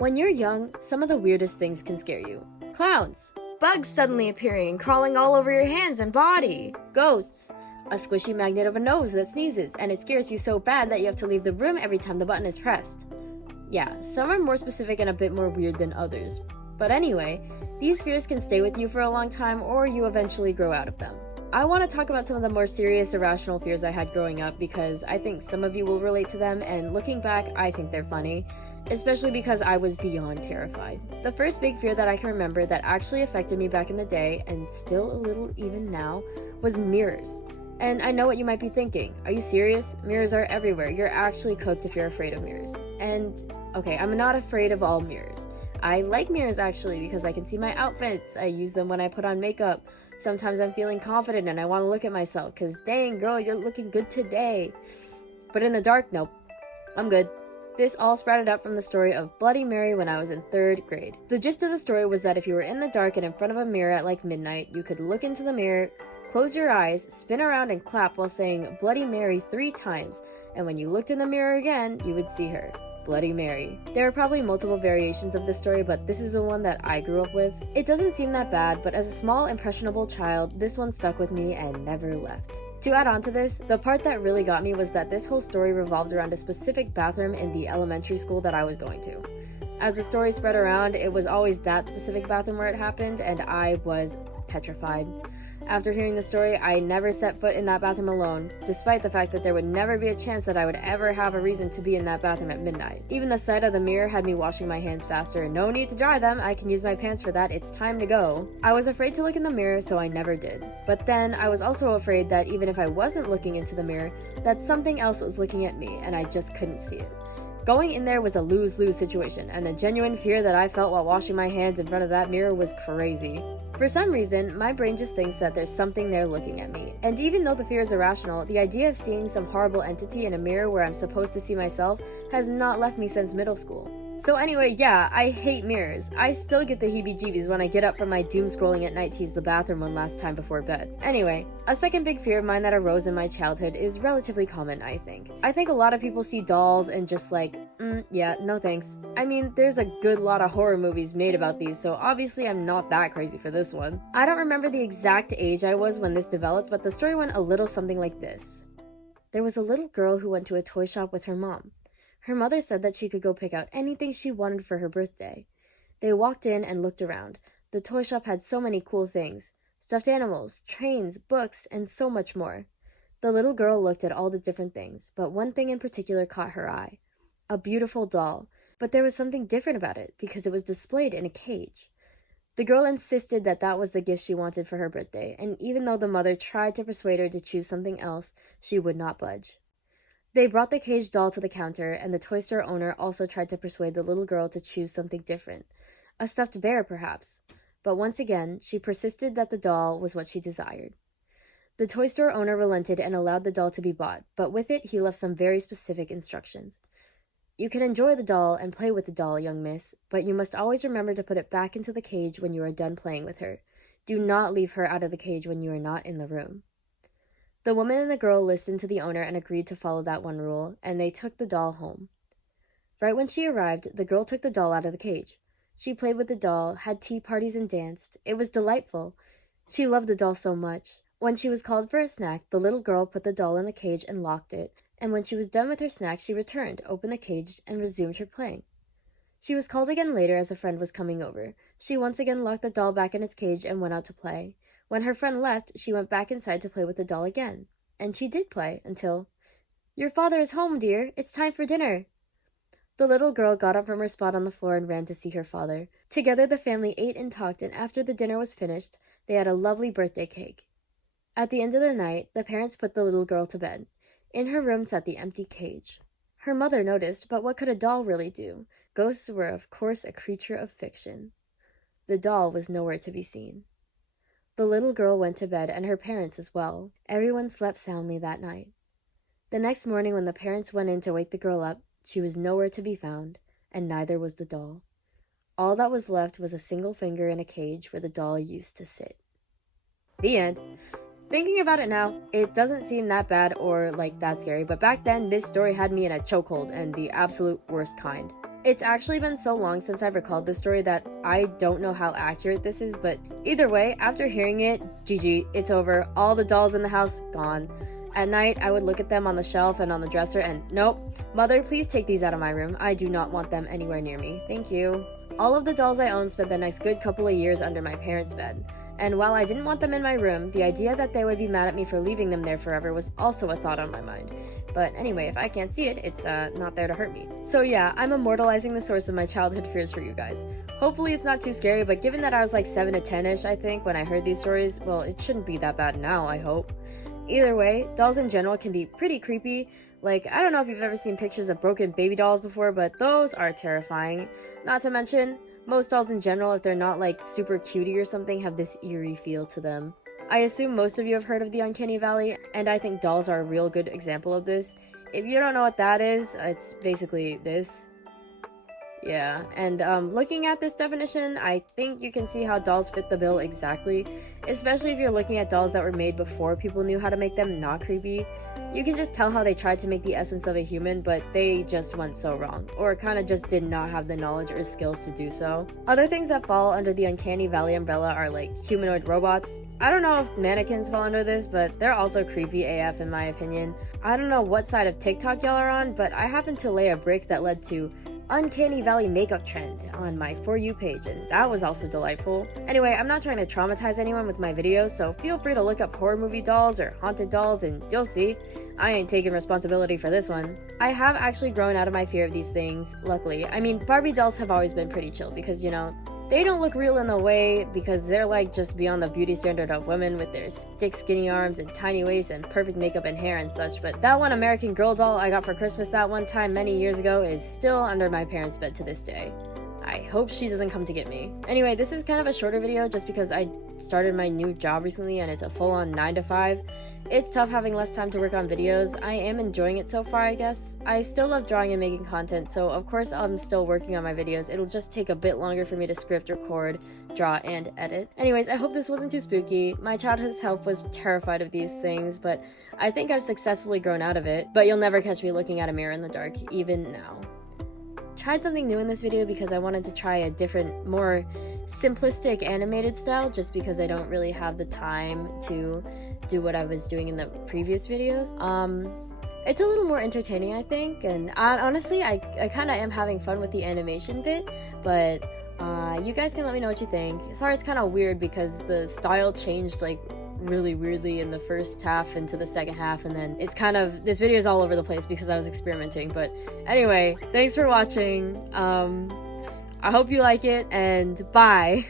When you're young, some of the weirdest things can scare you. Clowns, Bugs suddenly appearing and crawling all over your hands and body. ghosts, a squishy magnet of a nose that sneezes and it scares you so bad that you have to leave the room every time the button is pressed. Yeah, some are more specific and a bit more weird than others. But anyway, these fears can stay with you for a long time or you eventually grow out of them. I want to talk about some of the more serious irrational fears I had growing up because I think some of you will relate to them, and looking back, I think they're funny, especially because I was beyond terrified. The first big fear that I can remember that actually affected me back in the day, and still a little even now, was mirrors. And I know what you might be thinking. Are you serious? Mirrors are everywhere. You're actually cooked if you're afraid of mirrors. And, okay, I'm not afraid of all mirrors. I like mirrors actually because I can see my outfits. I use them when I put on makeup. Sometimes I'm feeling confident and I want to look at myself because, dang girl, you're looking good today. But in the dark, nope. I'm good. This all sprouted up from the story of Bloody Mary when I was in 3rd grade. The gist of the story was that if you were in the dark and in front of a mirror at like midnight, you could look into the mirror, close your eyes, spin around and clap while saying Bloody Mary 3 times, and when you looked in the mirror again, you would see her. Bloody Mary. There are probably multiple variations of this story, but this is the one that I grew up with. It doesn't seem that bad, but as a small, impressionable child, this one stuck with me and never left. To add on to this, the part that really got me was that this whole story revolved around a specific bathroom in the elementary school that I was going to. As the story spread around, it was always that specific bathroom where it happened, and I was petrified. After hearing the story, I never set foot in that bathroom alone, despite the fact that there would never be a chance that I would ever have a reason to be in that bathroom at midnight. Even the sight of the mirror had me washing my hands faster. No need to dry them, I can use my pants for that, it's time to go. I was afraid to look in the mirror, so I never did. But then, I was also afraid that even if I wasn't looking into the mirror, that something else was looking at me, and I just couldn't see it. Going in there was a lose-lose situation, and the genuine fear that I felt while washing my hands in front of that mirror was crazy. For some reason, my brain just thinks that there's something there looking at me. And even though the fear is irrational, the idea of seeing some horrible entity in a mirror where I'm supposed to see myself has not left me since middle school. So anyway, yeah, I hate mirrors. I still get the heebie-jeebies when I get up from my doom scrolling at night to use the bathroom one last time before bed. Anyway, a second big fear of mine that arose in my childhood is relatively common, I think. I think a lot of people see dolls and just like, yeah, no thanks. I mean, there's a good lot of horror movies made about these, so obviously I'm not that crazy for this one. I don't remember the exact age I was when this developed, but the story went a little something like this. There was a little girl who went to a toy shop with her mom. Her mother said that she could go pick out anything she wanted for her birthday. They walked in and looked around. The toy shop had so many cool things. Stuffed animals, trains, books, and so much more. The little girl looked at all the different things, but one thing in particular caught her eye. A beautiful doll, but there was something different about it because it was displayed in a cage. The girl insisted that that was the gift she wanted for her birthday, and even though the mother tried to persuade her to choose something else, she would not budge. They brought the caged doll to the counter, and the toy store owner also tried to persuade the little girl to choose something different. A stuffed bear, perhaps. But once again, she persisted that the doll was what she desired. The toy store owner relented and allowed the doll to be bought, but with it he left some very specific instructions. You can enjoy the doll and play with the doll, young miss, but you must always remember to put it back into the cage when you are done playing with her. Do not leave her out of the cage when you are not in the room. The woman and the girl listened to the owner and agreed to follow that one rule, and they took the doll home. Right when she arrived, the girl took the doll out of the cage. She played with the doll, had tea parties, and danced. It was delightful. She loved the doll so much. When she was called for a snack, the little girl put the doll in the cage and locked it, and when she was done with her snack, she returned, opened the cage, and resumed her playing. She was called again later as a friend was coming over. She once again locked the doll back in its cage and went out to play. When her friend left, she went back inside to play with the doll again. And she did play until, "Your father is home, dear. It's time for dinner." The little girl got up from her spot on the floor and ran to see her father. Together the family ate and talked, and after the dinner was finished, they had a lovely birthday cake. At the end of the night, the parents put the little girl to bed. In her room sat the empty cage. Her mother noticed, but what could a doll really do? Ghosts were, of course, a creature of fiction. The doll was nowhere to be seen. The little girl went to bed, and her parents as well. Everyone slept soundly that night. The next morning when the parents went in to wake the girl up, she was nowhere to be found, and neither was the doll. All that was left was a single finger in a cage where the doll used to sit. The end. Thinking about it now, it doesn't seem that bad or like that scary, but back then this story had me in a chokehold and the absolute worst kind. It's actually been so long since I've recalled this story that I don't know how accurate this is, but either way, after hearing it, GG, it's over. All the dolls in the house, gone. At night, I would look at them on the shelf and on the dresser and nope. Mother, please take these out of my room. I do not want them anywhere near me. Thank you. All of the dolls I own spent the next good couple of years under my parents' bed. And while I didn't want them in my room, the idea that they would be mad at me for leaving them there forever was also a thought on my mind. But anyway, if I can't see it, it's not there to hurt me. So yeah, I'm immortalizing the source of my childhood fears for you guys. Hopefully it's not too scary, but given that I was like 7 to 10-ish, I think, when I heard these stories, well, it shouldn't be that bad now, I hope. Either way, dolls in general can be pretty creepy. Like, I don't know if you've ever seen pictures of broken baby dolls before, but those are terrifying. Not to mention, most dolls in general, if they're not like super cutie or something, have this eerie feel to them. I assume most of you have heard of the Uncanny Valley, and I think dolls are a real good example of this. If you don't know what that is, it's basically this. Yeah, and looking at this definition, I think you can see how dolls fit the bill exactly, especially if you're looking at dolls that were made before people knew how to make them not creepy. You can just tell how they tried to make the essence of a human, but they just went so wrong, or kind of just did not have the knowledge or skills to do so. Other things that fall under the Uncanny Valley umbrella are like humanoid robots. I don't know if mannequins fall under this, but they're also creepy AF in my opinion. I don't know what side of TikTok y'all are on, but I happened to lay a brick that led to Uncanny Valley makeup trend on my For You page, and that was also delightful. Anyway, I'm not trying to traumatize anyone with my videos, so feel free to look up horror movie dolls or haunted dolls and you'll see. I ain't taking responsibility for this one. I have actually grown out of my fear of these things, luckily. I mean, Barbie dolls have always been pretty chill because, you know, they don't look real in the way because they're like just beyond the beauty standard of women with their thick skinny arms and tiny waists and perfect makeup and hair and such, but that one American Girl doll I got for Christmas that one time many years ago is still under my parents' bed to this day. I hope she doesn't come to get me. Anyway, this is kind of a shorter video just because I started my new job recently and it's a full-on 9 to 5. It's tough having less time to work on videos. I am enjoying it so far, I guess. I still love drawing and making content, so of course I'm still working on my videos. It'll just take a bit longer for me to script, record, draw, and edit. Anyways, I hope this wasn't too spooky. My childhood self was terrified of these things, but I think I've successfully grown out of it. But you'll never catch me looking at a mirror in the dark, even now. Tried something new in this video because I wanted to try a different, more simplistic animated style just because I don't really have the time to do what I was doing in the previous videos. It's a little more entertaining, I think, and honestly, I kind of am having fun with the animation bit, but you guys can let me know what you think. Sorry, it's kind of weird because the style changed like really weirdly in the first half into the second half, and then it's kind of, this video is all over the place because I was experimenting. But anyway, thanks for watching. I hope you like it, and bye.